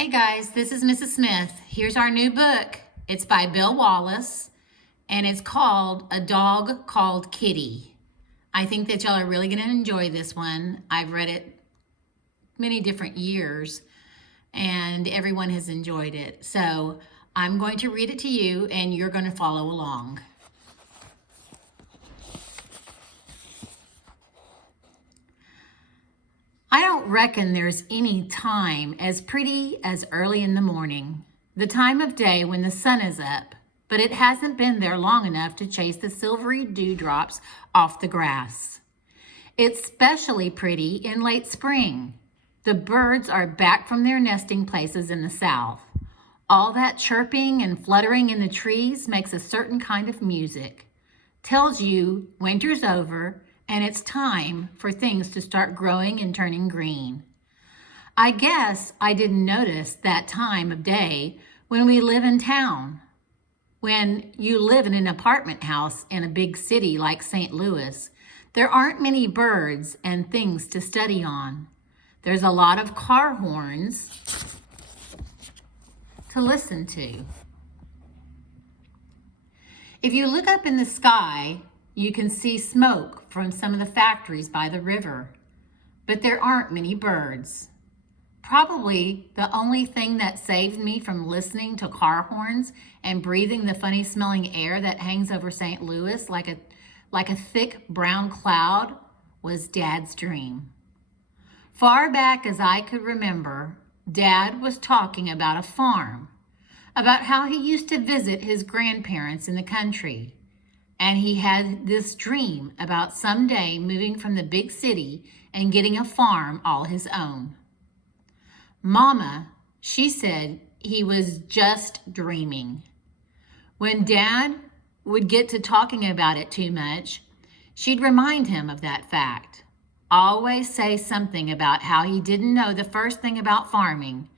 Hey guys, this is Mrs. Smith. Here's our new book. It's by Bill Wallace and it's called A Dog Called Kitty. I think that y'all are really going to enjoy this one. I've read it many different years and everyone has enjoyed it. So I'm going to read it to you and you're going to follow along. I don't reckon there's any time as pretty as early in the morning, the time of day when the sun is up, but it hasn't been there long enough to chase the silvery dewdrops off the grass. It's especially pretty in late spring. The birds are back from their nesting places in the south. All that chirping and fluttering in the trees makes a certain kind of music, tells you winter's over and it's time for things to start growing and turning green. I guess I didn't notice that time of day when we live in town. When you live in an apartment house in a big city like St. Louis, there aren't many birds and things to study on. There's a lot of car horns to listen to. If you look up in the sky, you can see smoke from some of the factories by the river, but there aren't many birds. Probably the only thing that saved me from listening to car horns and breathing the funny smelling air that hangs over St. Louis like a thick brown cloud was Dad's dream. Far back as I could remember, Dad was talking about a farm, about how he used to visit his grandparents in the country. And he had this dream about someday moving from the big city and getting a farm all his own. Mama, she said he was just dreaming. When Dad would get to talking about it too much, she'd remind him of that fact. Always say something about how he didn't know the first thing about farming,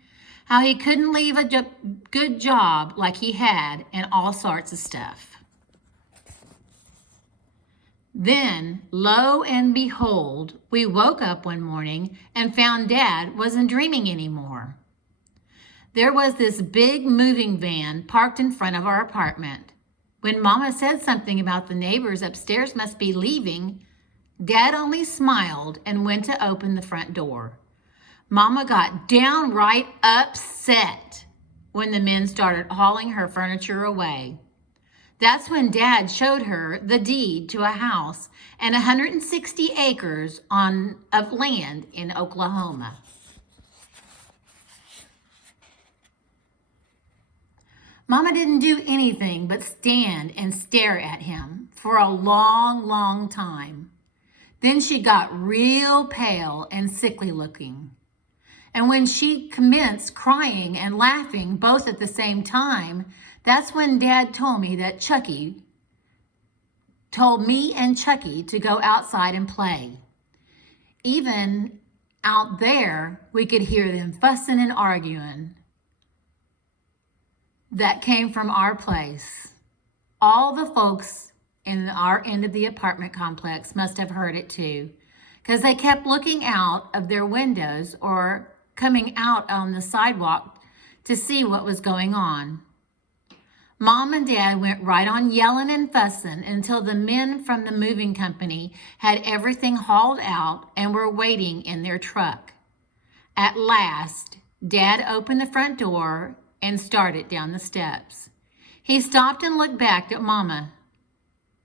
how he couldn't leave a good job like he had, and all sorts of stuff. Then, lo and behold, we woke up one morning and found Dad wasn't dreaming anymore. There was this big moving van parked in front of our apartment. When Mama said something about the neighbors upstairs must be leaving, Dad only smiled and went to open the front door. Mama got downright upset when the men started hauling her furniture away. That's when Dad showed her the deed to a house and 160 acres of land in Oklahoma. Mama didn't do anything but stand and stare at him for a long, long time. Then she got real pale and sickly looking. And when she commenced crying and laughing both at the same time, that's when Dad told me that Chucky told me and Chucky to go outside and play. Even out there, we could hear them fussing and arguing. That came from our place. All the folks in our end of the apartment complex must have heard it too, because they kept looking out of their windows or coming out on the sidewalk to see what was going on. Mom and Dad went right on yelling and fussing until the men from the moving company had everything hauled out and were waiting in their truck. At last, Dad opened the front door and started down the steps. He stopped and looked back at Mama.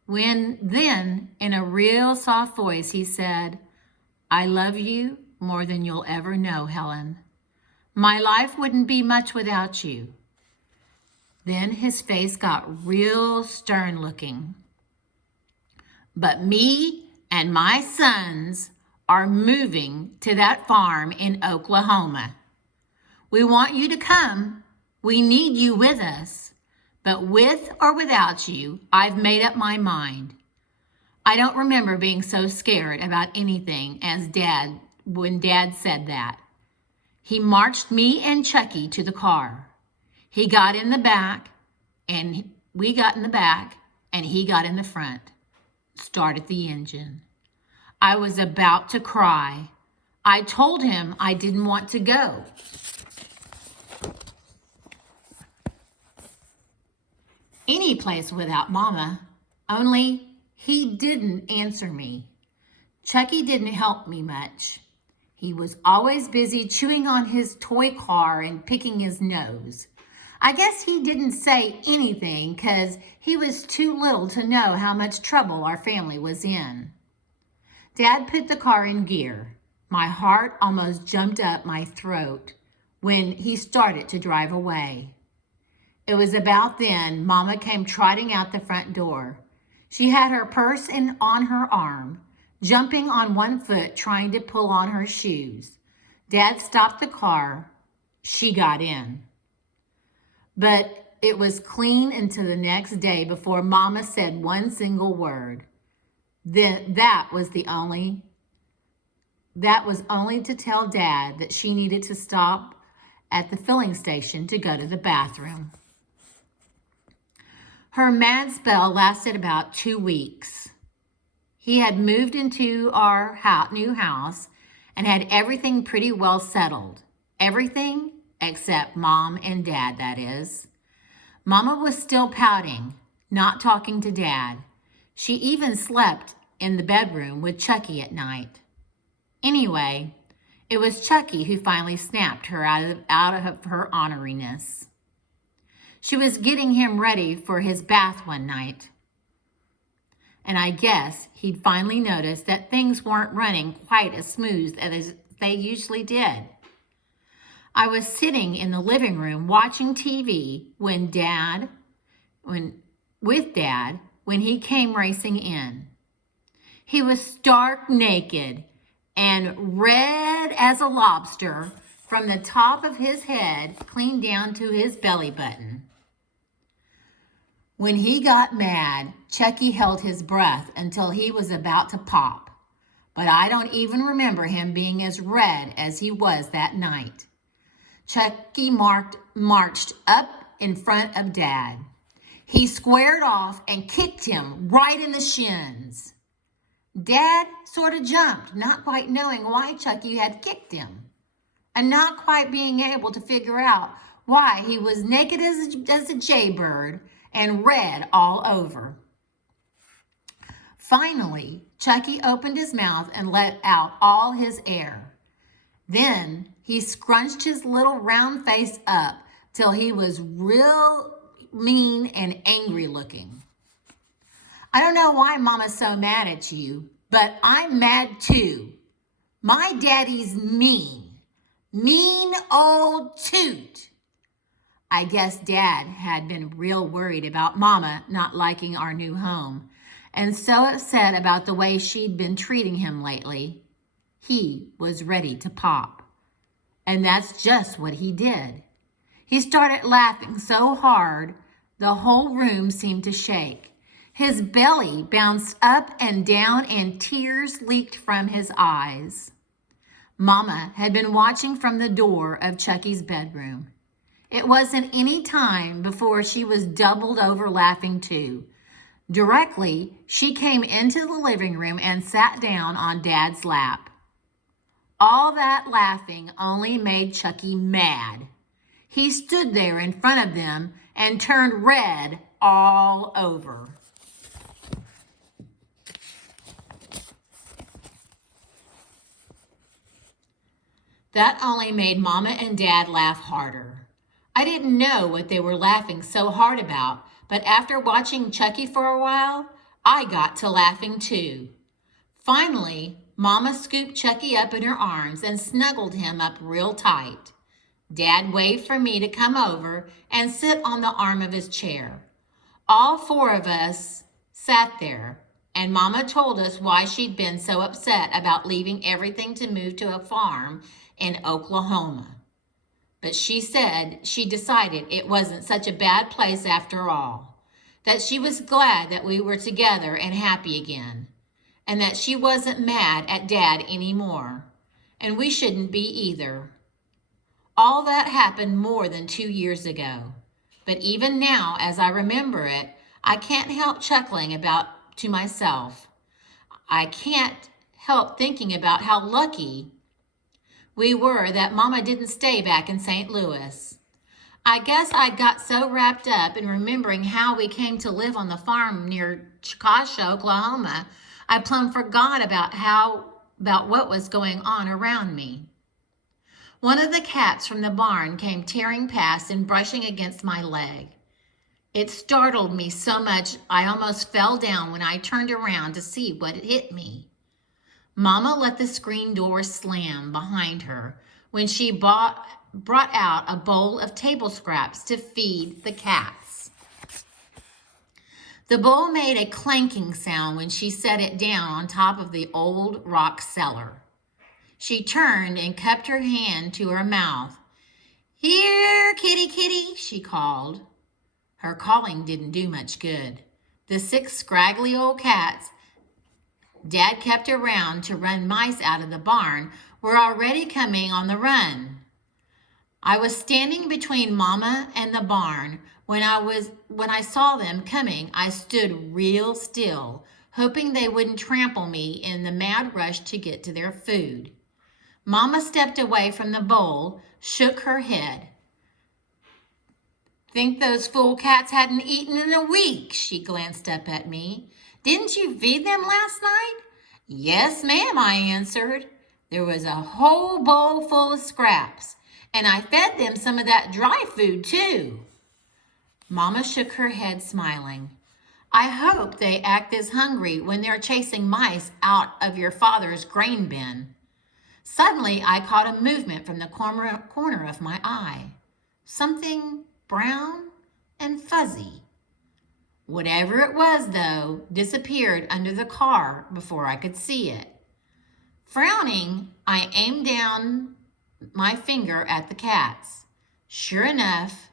Then, in a real soft voice, he said, "I love you more than you'll ever know, Helen. My life wouldn't be much without you." Then his face got real stern looking. "But me and my sons are moving to that farm in Oklahoma. We want you to come. We need you with us. But with or without you, I've made up my mind." I don't remember being so scared about anything as when Dad said that. He marched me and Chucky to the car. He got in the back, and we got in the back, and he got in the front. Started the engine. I was about to cry. I told him I didn't want to go. any place without Mama. Only he didn't answer me. Chucky didn't help me much. He was always busy chewing on his toy car and picking his nose. I guess he didn't say anything because he was too little to know how much trouble our family was in. Dad put the car in gear. My heart almost jumped up my throat when he started to drive away. It was about then Mama came trotting out the front door. She had her purse on her arm, jumping on one foot, trying to pull on her shoes. Dad stopped the car. She got in. But it was clean into the next day before Mama said one single word. That was only to tell Dad that she needed to stop at the filling station to go to the bathroom. Her mad spell lasted about 2 weeks. He had moved into our new house and had everything pretty well settled. Everything except Mom and Dad, that is. Mama was still pouting, not talking to Dad. She even slept in the bedroom with Chucky at night. Anyway, it was Chucky who finally snapped her out of her orneriness. She was getting him ready for his bath one night. And I guess he'd finally noticed that things weren't running quite as smooth as they usually did. I was sitting in the living room watching TV with Dad when he came racing in. He was stark naked and red as a lobster from the top of his head clean down to his belly button. When he got mad, Chucky held his breath until he was about to pop. But I don't even remember him being as red as he was that night. Chucky marched up in front of Dad. He squared off and kicked him right in the shins. Dad sort of jumped, not quite knowing why Chucky had kicked him, and not quite being able to figure out why he was naked as a jaybird and red all over. Finally, Chucky opened his mouth and let out all his air. Then he scrunched his little round face up till he was real mean and angry looking. I don't know why Mama's so mad at you, but I'm mad too. My daddy's mean. Mean old toot. I guess Dad had been real worried about Mama not liking our new home and so upset about the way she'd been treating him lately. He was ready to pop. And that's just what he did. He started laughing so hard, the whole room seemed to shake. His belly bounced up and down and tears leaked from his eyes. Mama had been watching from the door of Chucky's bedroom. It wasn't any time before she was doubled over laughing too. Directly, she came into the living room and sat down on Dad's lap. All that laughing only made Chucky mad. He stood there in front of them and turned red all over. That only made Mama and Dad laugh harder. I didn't know what they were laughing so hard about, but after watching Chucky for a while, I got to laughing too. Finally, Mama scooped Chucky up in her arms and snuggled him up real tight. Dad waved for me to come over and sit on the arm of his chair. All four of us sat there, and Mama told us why she'd been so upset about leaving everything to move to a farm in Oklahoma. But she said she decided it wasn't such a bad place after all, that she was glad that we were together and happy again, and that she wasn't mad at Dad anymore, and we shouldn't be either. All that happened more than 2 years ago, but even now, as I remember it, I can't help chuckling to myself. I can't help thinking about how lucky we were that Mama didn't stay back in St. Louis. I guess I got so wrapped up in remembering how we came to live on the farm near Chickasha, Oklahoma, I plumb forgot about what was going on around me. One of the cats from the barn came tearing past and brushing against my leg. It startled me so much I almost fell down when I turned around to see what had hit me. Mama let the screen door slam behind her when she brought out a bowl of table scraps to feed the cats. The bowl made a clanking sound when she set it down on top of the old rock cellar. She turned and cupped her hand to her mouth. "Here, kitty, kitty," she called. Her calling didn't do much good. The 6 scraggly old cats Dad kept around to run mice out of the barn were already coming on the run. I was standing between Mama and the barn. When I saw them coming, I stood real still, hoping they wouldn't trample me in the mad rush to get to their food. Mama stepped away from the bowl, shook her head. "Think those fool cats hadn't eaten in a week," she glanced up at me. "Didn't you feed them last night?" "Yes, ma'am," I answered. "There was a whole bowl full of scraps, and I fed them some of that dry food too." Mama shook her head, smiling. "I hope they act as hungry when they're chasing mice out of your father's grain bin." Suddenly, I caught a movement from the corner of my eye. Something brown and fuzzy. Whatever it was, though, disappeared under the car before I could see it. Frowning, I aimed down my finger at the cats. Sure enough,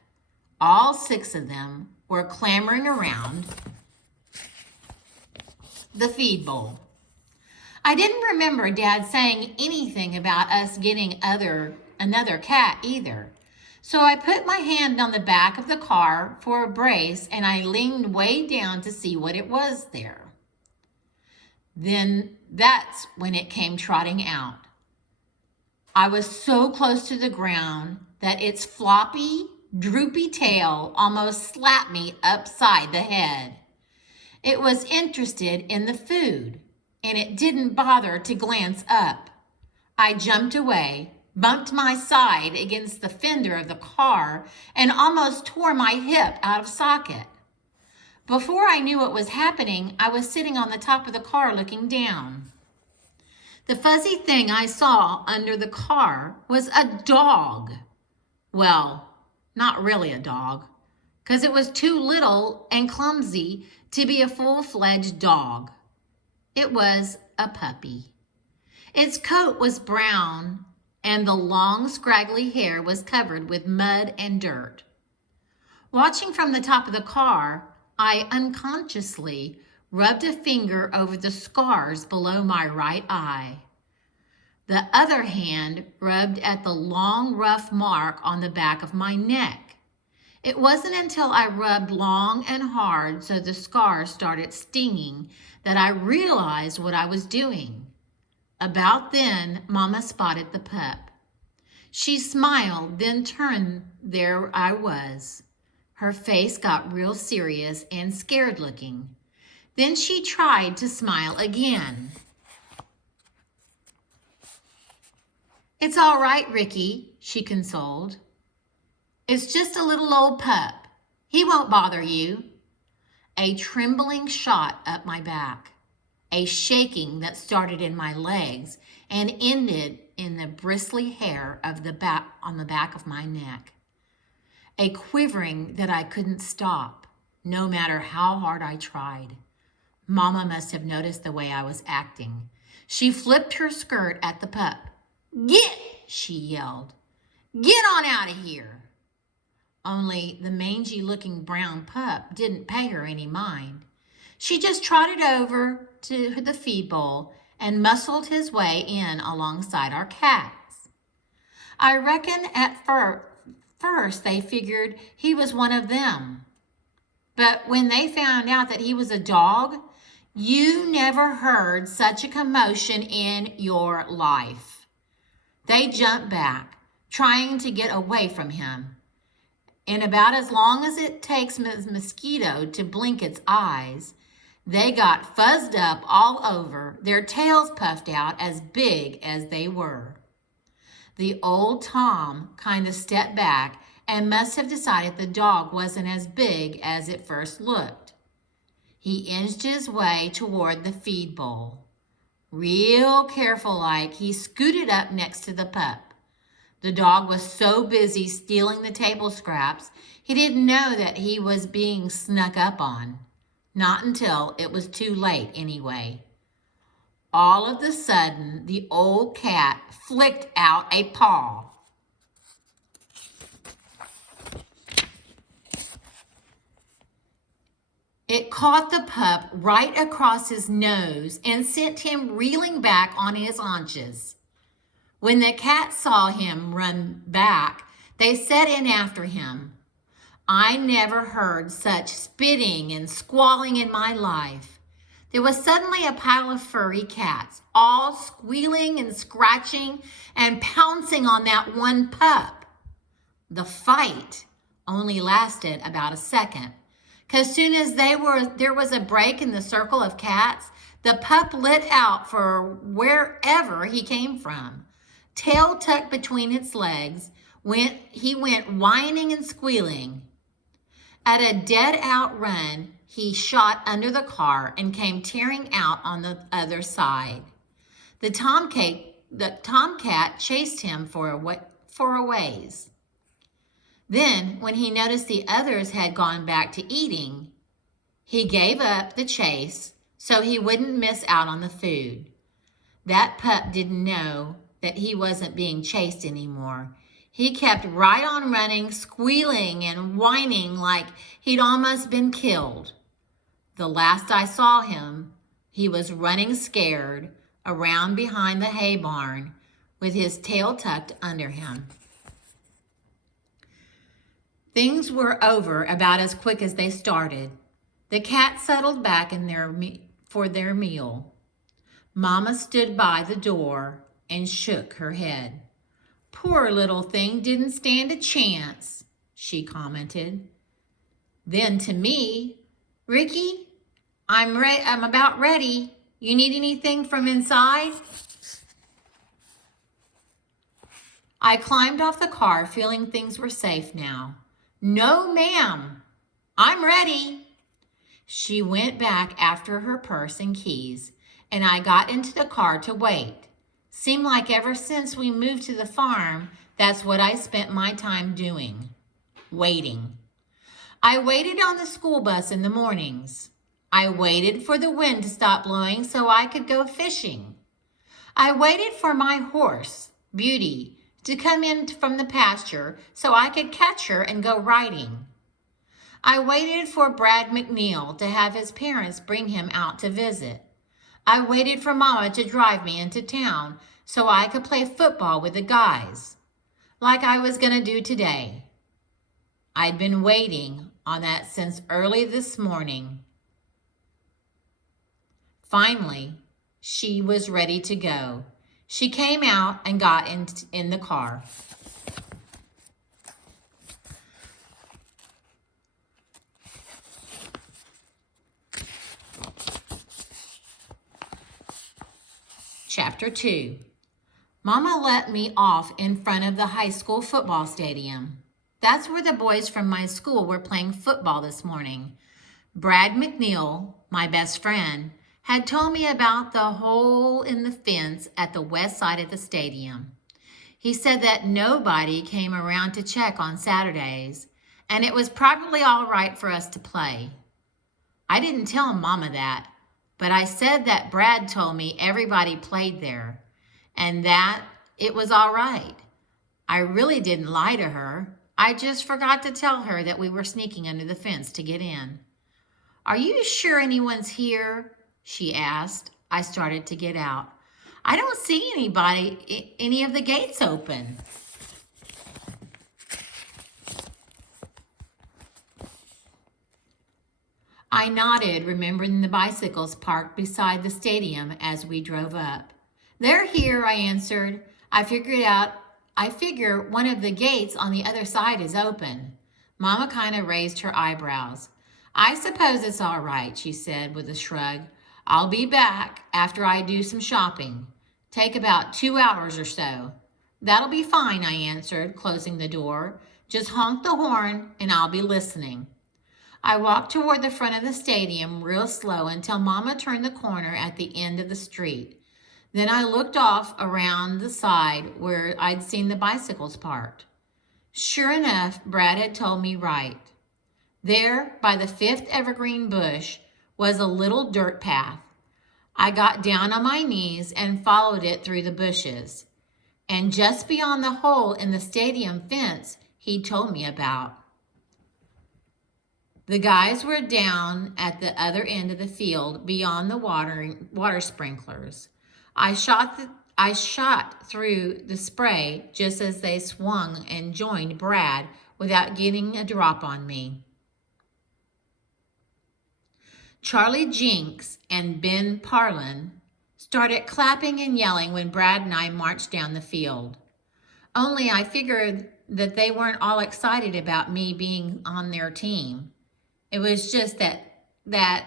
all 6 of them were clambering around the feed bowl. I didn't remember Dad saying anything about us getting another cat either. So I put my hand on the back of the car for a brace and I leaned way down to see what it was there. Then that's when it came trotting out. I was so close to the ground that its floppy, droopy tail almost slapped me upside the head. It was interested in the food, and it didn't bother to glance up. I jumped away, bumped my side against the fender of the car, and almost tore my hip out of socket. Before I knew what was happening, I was sitting on the top of the car looking down. The fuzzy thing I saw under the car was a dog. Well, not really a dog, because it was too little and clumsy to be a full-fledged dog. It was a puppy. Its coat was brown, and the long, scraggly hair was covered with mud and dirt. Watching from the top of the car, I unconsciously rubbed a finger over the scars below my right eye. The other hand rubbed at the long, rough mark on the back of my neck. It wasn't until I rubbed long and hard so the scars started stinging that I realized what I was doing. About then, Mama spotted the pup. She smiled, then turned. There I was. Her face got real serious and scared looking. Then she tried to smile again. "It's all right, Ricky," she consoled. "It's just a little old pup. He won't bother you." A trembling shot up my back, a shaking that started in my legs and ended in the bristly hair of the back on the back of my neck, a quivering that I couldn't stop, no matter how hard I tried. Mama must have noticed the way I was acting. She flipped her skirt at the pup. "Get!" she yelled. "Get on out of here!" Only the mangy-looking brown pup didn't pay her any mind. She just trotted over to the feed bowl and muscled his way in alongside our cats. I reckon at first they figured he was one of them. But when they found out that he was a dog, you never heard such a commotion in your life. They jumped back, trying to get away from him. In about as long as it takes a mosquito to blink its eyes, they got fuzzed up all over, their tails puffed out as big as they were. The old Tom kind of stepped back and must have decided the dog wasn't as big as it first looked. He inched his way toward the feed bowl. Real careful like, he scooted up next to the pup. The dog was so busy stealing the table scraps, he didn't know that he was being snuck up on. Not until it was too late, anyway. All of a sudden, the old cat flicked out a paw. It caught the pup right across his nose and sent him reeling back on his haunches. When the cats saw him run back, they set in after him. I never heard such spitting and squalling in my life. There was suddenly a pile of furry cats, all squealing and scratching and pouncing on that one pup. The fight only lasted about a second, because soon as there was a break in the circle of cats, the pup lit out for wherever he came from. Tail tucked between its legs, he went whining and squealing. At a dead-out run, he shot under the car and came tearing out on the other side. The tomcat chased him for a ways. Then, when he noticed the others had gone back to eating, he gave up the chase so he wouldn't miss out on the food. That pup didn't know that he wasn't being chased anymore. He kept right on running, squealing and whining like he'd almost been killed. The last I saw him, he was running scared around behind the hay barn with his tail tucked under him. Things were over about as quick as they started. The cats settled back for their meal. Mama stood by the door and shook her head. "Poor little thing didn't stand a chance," she commented. Then to me, "Ricky, I'm about ready. You need anything from inside?" I climbed off the car, feeling things were safe now. "No, ma'am. I'm ready." She went back after her purse and keys, and I got into the car to wait. Seemed like ever since we moved to the farm, that's what I spent my time doing, waiting. I waited on the school bus in the mornings. I waited for the wind to stop blowing so I could go fishing. I waited for my horse, Beauty, to come in from the pasture so I could catch her and go riding. I waited for Brad McNeil to have his parents bring him out to visit. I waited for Mama to drive me into town so I could play football with the guys, like I was going to do today. I'd been waiting on that since early this morning. Finally, she was ready to go. She came out and got in the car. Chapter 2. Mama let me off in front of the high school football stadium. That's where the boys from my school were playing football this morning. Brad McNeil, my best friend, had told me about the hole in the fence at the west side of the stadium. He said that nobody came around to check on Saturdays, and it was probably all right for us to play. I didn't tell Mama that, but I said that Brad told me everybody played there, and that it was all right. I really didn't lie to her. I just forgot to tell her that we were sneaking under the fence to get in. "Are you sure anyone's here?" she asked. I started to get out. "I don't see any of the gates open." I nodded, remembering the bicycles parked beside the stadium as we drove up. "They're here," I answered. I figure one of the gates on the other side is open. Mama kind of raised her eyebrows. I suppose it's all right, she said with a shrug. I'll be back after I do some shopping. Take about 2 hours or so. That'll be fine, I answered, closing the door. Just honk the horn and I'll be listening. I walked toward the front of the stadium real slow until Mama turned the corner at the end of the street. Then I looked off around the side where I'd seen the bicycles parked. Sure enough, Brad had told me right. There, by the fifth evergreen bush, was a little dirt path. I got down on my knees and followed it through the bushes. And just beyond the hole in the stadium fence he'd told me about. The guys were down at the other end of the field beyond the water sprinklers. I shot through the spray just as they swung and joined Brad without getting a drop on me. Charlie Jinks and Ben Parlin started clapping and yelling when Brad and I marched down the field. Only I figured that they weren't all excited about me being on their team. It was just that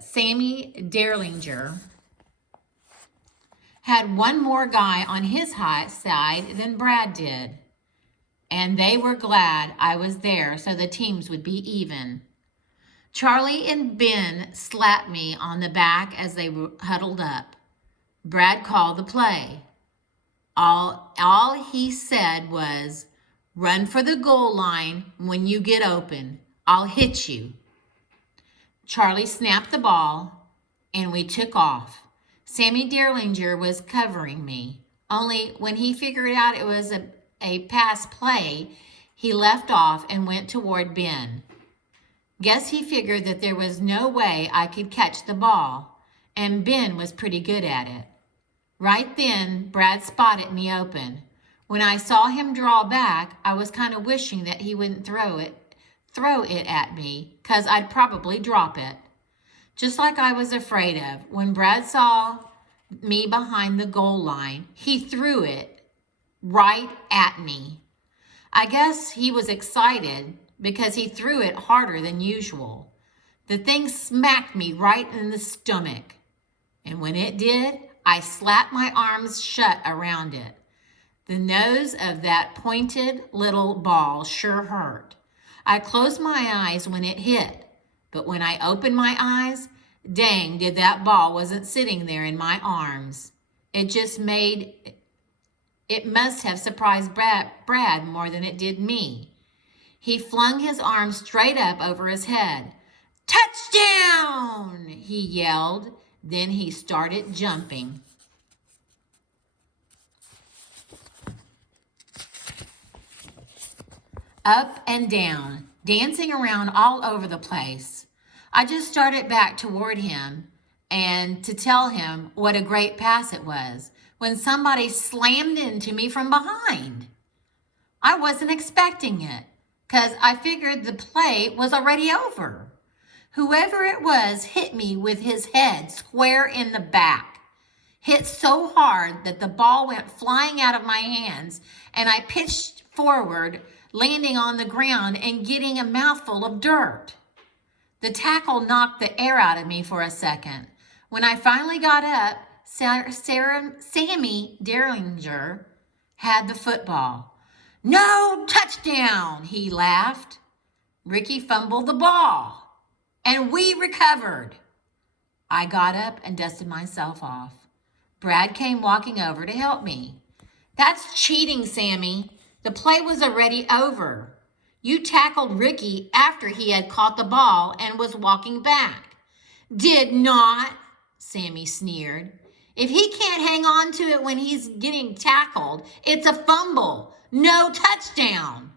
Sammy Derlinger had one more guy on his high side than Brad did. And they were glad I was there so the teams would be even. Charlie and Ben slapped me on the back as they huddled up. Brad called the play. All he said was, run for the goal line when you get open. I'll hit you. Charlie snapped the ball, and we took off. Sammy Derlinger was covering me. Only when he figured out it was a pass play, he left off and went toward Ben. Guess he figured that there was no way I could catch the ball, and Ben was pretty good at it. Right then, Brad spotted me open. When I saw him draw back, I was kind of wishing that he wouldn't throw it at me, 'cause I'd probably drop it. Just like I was afraid of. When Brad saw me behind the goal line, he threw it right at me. I guess he was excited because he threw it harder than usual. The thing smacked me right in the stomach. And when it did, I slapped my arms shut around it. The nose of that pointed little ball sure hurt. I closed my eyes when it hit, but when I opened my eyes, dang, did that ball wasn't sitting there in my arms. It must have surprised Brad more than it did me. He flung his arms straight up over his head. Touchdown, he yelled. Then he started jumping. Up and down, dancing around all over the place. I just started back toward him and to tell him what a great pass it was when somebody slammed into me from behind. I wasn't expecting it because I figured the play was already over. Whoever it was hit me with his head square in the back. Hit so hard that the ball went flying out of my hands and I pitched forward, landing on the ground and getting a mouthful of dirt. The tackle knocked the air out of me for a second. When I finally got up, Sammy Derlinger had the football. No touchdown, he laughed. Ricky fumbled the ball, and we recovered. I got up and dusted myself off. Brad came walking over to help me. That's cheating, Sammy. The play was already over. You tackled Ricky after he had caught the ball and was walking back. Did not, Sammy sneered. If he can't hang on to it when he's getting tackled, it's a fumble. No touchdown.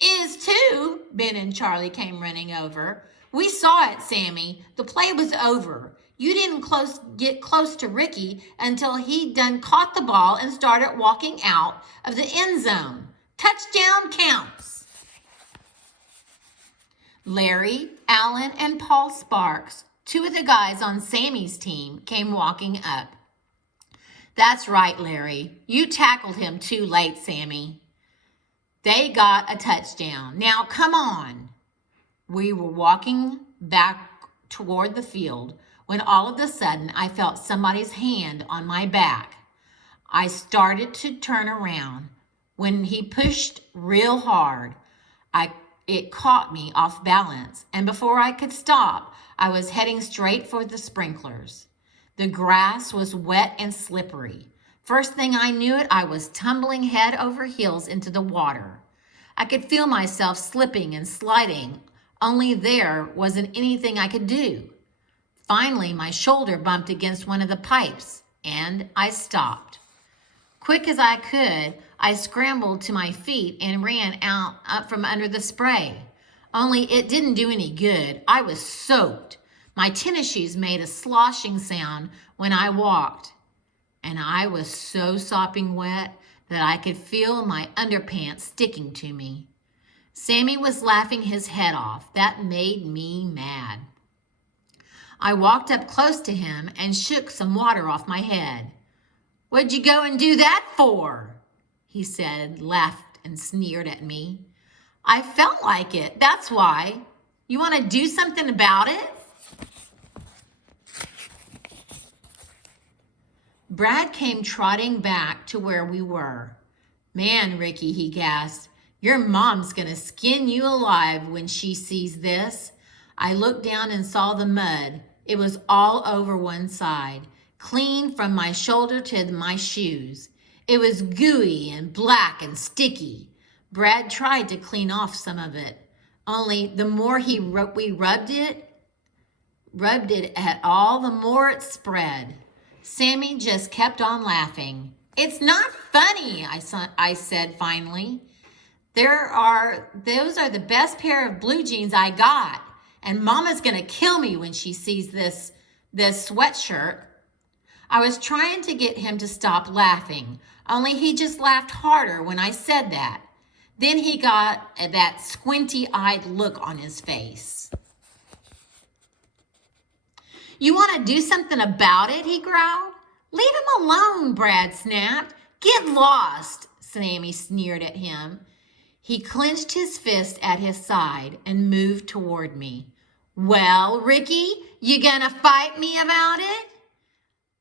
Is too, Ben and Charlie came running over. We saw it, Sammy. The play was over. You didn't get close to Ricky until he done caught the ball and started walking out of the end zone. Touchdown counts. Larry, Allen, and Paul Sparks, two of the guys on Sammy's team, came walking up. That's right, Larry. You tackled him too late, Sammy. They got a touchdown. Now, come on. We were walking back toward the field when all of a sudden I felt somebody's hand on my back. I started to turn around. When he pushed real hard, it caught me off balance, and before I could stop, I was heading straight for the sprinklers. The grass was wet and slippery. First thing I knew it, I was tumbling head over heels into the water. I could feel myself slipping and sliding, only there wasn't anything I could do. Finally, my shoulder bumped against one of the pipes, and I stopped. Quick as I could, I scrambled to my feet and ran up from under the spray. Only it didn't do any good. I was soaked. My tennis shoes made a sloshing sound when I walked, and I was so sopping wet that I could feel my underpants sticking to me. Sammy was laughing his head off. That made me mad. I walked up close to him and shook some water off my head. "What'd you go and do that for?" he said, laughed and sneered at me. "I felt like it, that's why. You want to do something about it?" Brad came trotting back to where we were. "Man, Ricky," he gasped, "your mom's gonna skin you alive when she sees this." I looked down and saw the mud. It was all over one side, clean from my shoulder to my shoes. It was gooey and black and sticky. Brad tried to clean off some of it, only the more we rubbed it at all, the more it spread. Sammy just kept on laughing. "It's not funny," I said finally. Those are the best pair of blue jeans I got, and Mama's gonna kill me when she sees this sweatshirt. I was trying to get him to stop laughing, only he just laughed harder when I said that. Then he got that squinty-eyed look on his face. "You want to do something about it?" he growled. "Leave him alone," Brad snapped. "Get lost," Sammy sneered at him. He clenched his fist at his side and moved toward me. "Well, Ricky, you gonna fight me about it?"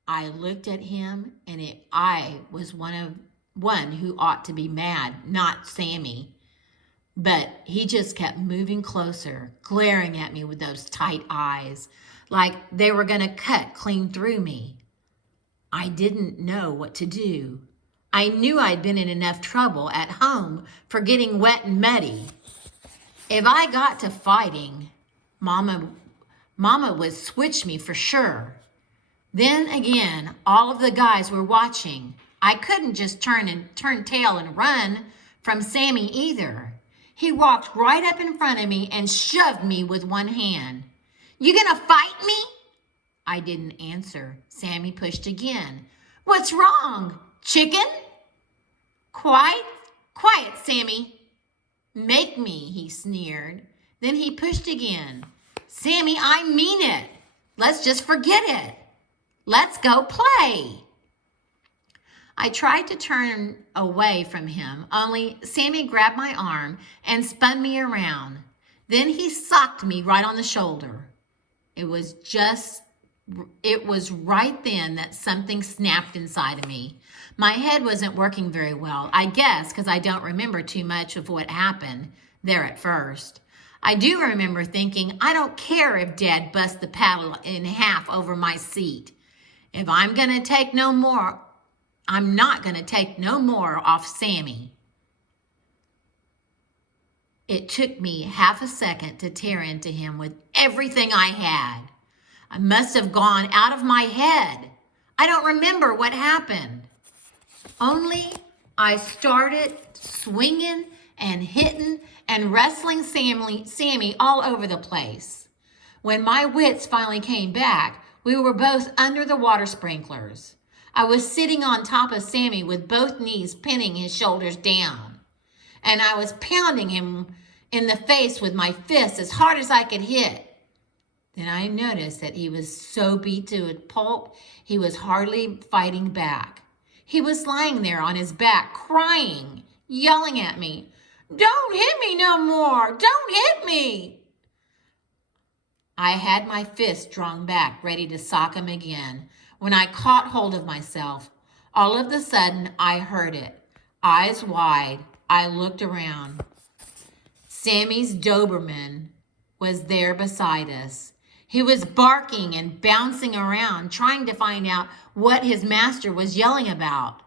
I looked at him, and I was one who ought to be mad, not Sammy. But he just kept moving closer, glaring at me with those tight eyes, like they were going to cut clean through me. I didn't know what to do. I knew I'd been in enough trouble at home for getting wet and muddy. If I got to fighting, Mama would switch me for sure. Then again, all of the guys were watching. I couldn't just turn tail and run from Sammy either. He walked right up in front of me and shoved me with one hand. "You gonna fight me?" I didn't answer. Sammy pushed again. "What's wrong? Chicken?" Quiet, Sammy." "Make me," he sneered. Then he pushed again. "Sammy, I mean it. Let's just forget it. Let's go play." I tried to turn away from him, only Sammy grabbed my arm and spun me around. Then he socked me right on the shoulder. It was right then that something snapped inside of me. My head wasn't working very well, I guess, because I don't remember too much of what happened there at first. I do remember thinking, I don't care if Dad busts the paddle in half over my seat. If I'm going to take no more, I'm not going to take no more off Sammy. It took me half a second to tear into him with everything I had. I must have gone out of my head. I don't remember what happened. Only I started swinging and hitting and wrestling Sammy all over the place. When my wits finally came back, we were both under the water sprinklers. I was sitting on top of Sammy with both knees pinning his shoulders down. And I was pounding him in the face with my fists as hard as I could hit. Then I noticed that he was so beat to a pulp, he was hardly fighting back. He was lying there on his back, crying, yelling at me. Don't hit me no more. Don't hit me. I had my fist drawn back, ready to sock him again, when I caught hold of myself. All of a sudden, I heard it. Eyes wide, I looked around. Sammy's Doberman was there beside us. He was barking and bouncing around, trying to find out what his master was yelling about.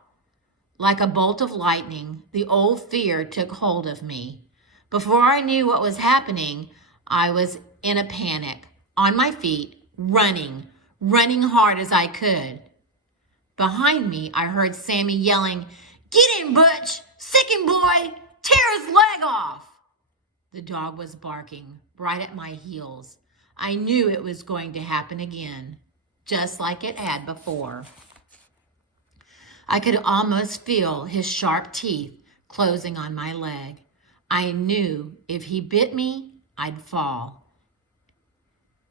Like a bolt of lightning, the old fear took hold of me. Before I knew what was happening, I was in a panic, on my feet, running hard as I could. Behind me, I heard Sammy yelling, "Get him, Butch! Sick him, boy! Tear his leg off!" The dog was barking right at my heels. I knew it was going to happen again, just like it had before. I could almost feel his sharp teeth closing on my leg. I knew if he bit me, I'd fall.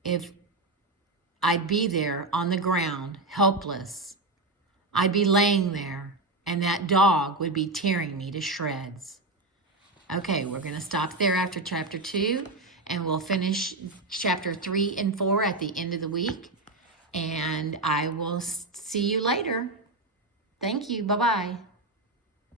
If I'd be there on the ground, helpless, I'd be laying there, and that dog would be tearing me to shreds. Okay, we're going to stop there after chapter 2, and we'll finish chapter 3 and 4 at the end of the week. And I will see you later. Thank you. Bye-bye.